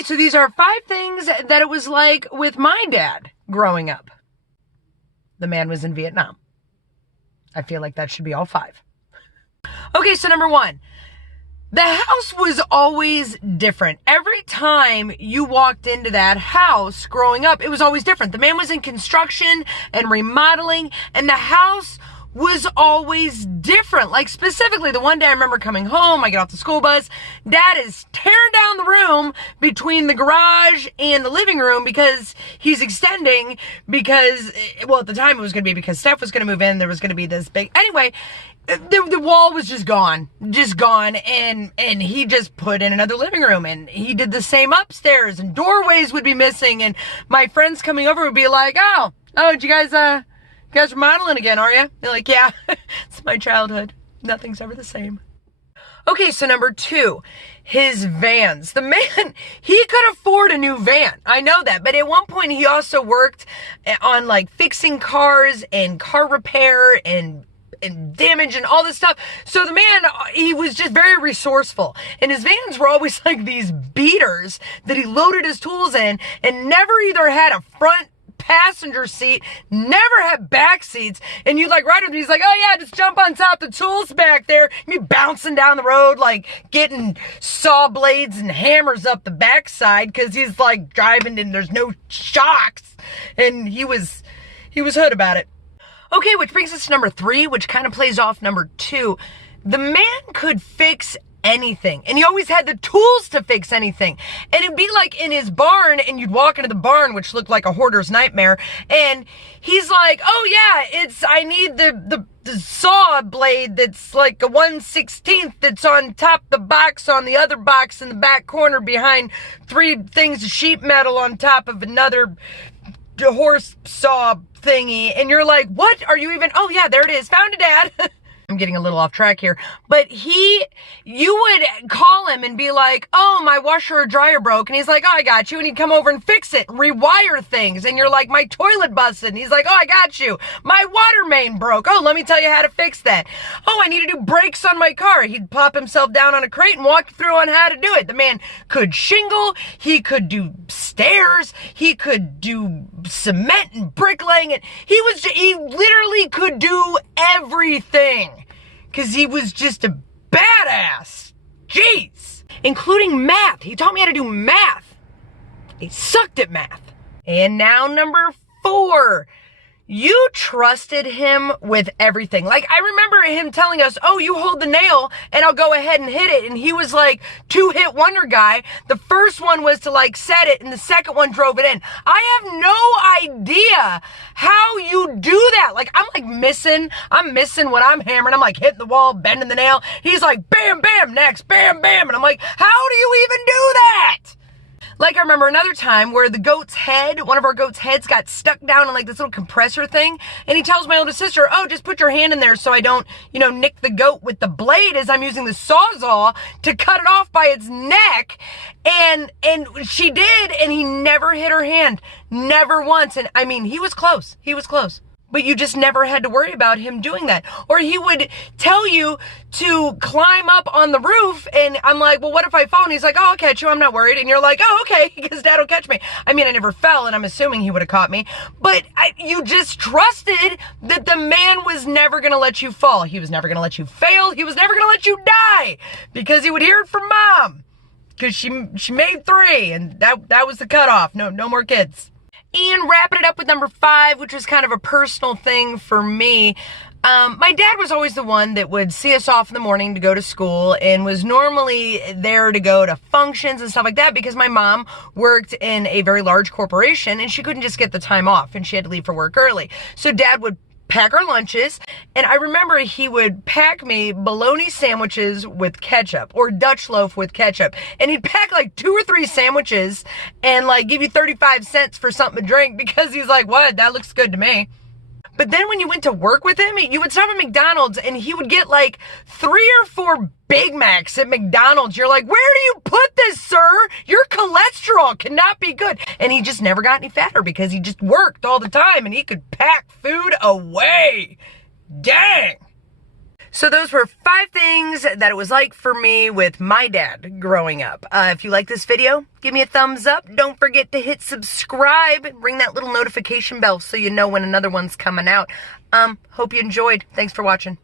Okay, so these are 5 things that it was like with my dad growing up. The man was in Vietnam. I feel like that should be all 5. Okay, so number 1. The house was always different. Every time you walked into that house growing up, it was always different. The man was in construction and remodeling, and the house was always different. Like specifically, the one day I remember coming home, I get off the school bus, Dad is tearing down the room between the garage and the living room because he's extending because, well, at the time it was going to be because Steph was going to move in. There was going to be this big, anyway, the wall was just gone, and he just put in another living room, and he did the same upstairs, and doorways would be missing, and my friends coming over would be like, oh, did you guys remodeling again, are you? They're like, yeah, it's my childhood. Nothing's ever the same. Okay, so number 2, his vans. The man, he could afford a new van. I know that. But at one point, he also worked on like fixing cars and car repair and damage and all this stuff. So the man, he was just very resourceful. And his vans were always like these beaters that he loaded his tools in and never either had a front passenger seat, never had back seats, and you like ride with him, he's like, oh yeah, just jump on top, the tools back there, and you bouncing down the road like getting saw blades and hammers up the backside because he's like driving and there's no shocks, and he was hood about it. Okay, which brings us to number 3, which kind of plays off number 2. The man could fix anything, and he always had the tools to fix anything. And it'd be like in his barn, and you'd walk into the barn, which looked like a hoarder's nightmare, and he's like, oh yeah, I need the saw blade that's like a 1/16 that's on top the box on the other box in the back corner behind 3 things of sheet metal on top of another horse saw thingy. And you're like, what are you even, oh yeah, there it is, found it, Dad. I'm getting a little off track here, but you would call him and be like, oh, my washer or dryer broke. And he's like, oh, I got you. And he'd come over and fix it, rewire things. And you're like, my toilet busted. And he's like, oh, I got you. My water main broke. Oh, let me tell you how to fix that. Oh, I need to do brakes on my car. He'd plop himself down on a crate and walk you through on how to do it. The man could shingle. He could do stairs. He could do cement and bricklaying. And he literally could do everything. Because he was just a badass. Jeez. Including math. He taught me how to do math. He sucked at math. And now number 4. You trusted him with everything. Like, I remember him telling us, oh, you hold the nail and I'll go ahead and hit it. And he was like 2-hit wonder guy. The first one was to like set it and the second one drove it in. I have no idea how you do that. Like, I'm missing when I'm hammering. I'm like hitting the wall, bending the nail. He's like, bam, bam, next, bam, bam. And I'm like, how do you even do that? Like, I remember another time where one of our goat's heads got stuck down in like this little compressor thing. And he tells my older sister, oh, just put your hand in there so I don't, nick the goat with the blade as I'm using the Sawzall to cut it off by its neck. And she did, and he never hit her hand. Never once. And I mean, he was close. But you just never had to worry about him doing that. Or he would tell you to climb up on the roof, and I'm like, well, what if I fall? And he's like, oh, I'll catch you, I'm not worried. And you're like, oh, okay, because Dad will catch me. I mean, I never fell, and I'm assuming he would have caught me. But you just trusted that the man was never going to let you fall. He was never going to let you fail. He was never going to let you die, because he would hear it from Mom. Because she made 3, and that was the cutoff. No more kids. And wrapping it up with number 5, which was kind of a personal thing for me. My dad was always the one that would see us off in the morning to go to school and was normally there to go to functions and stuff like that because my mom worked in a very large corporation and she couldn't just get the time off and she had to leave for work early. So Dad would pack our lunches, and I remember he would pack me bologna sandwiches with ketchup or Dutch loaf with ketchup, and he'd pack like 2 or 3 sandwiches and like give you 35 cents for something to drink because he's like, what, that looks good to me. But then when you went to work with him, you would stop at McDonald's and he would get like 3 or 4 Big Macs at McDonald's. You're like, where do you put this, sir? Your cholesterol cannot be good. And he just never got any fatter because he just worked all the time and he could pack food away. Dang. So those were 5 things that it was like for me with my dad growing up. If you like this video, give me a thumbs up. Don't forget to hit subscribe. Ring that little notification bell so you know when another one's coming out. Hope you enjoyed. Thanks for watching.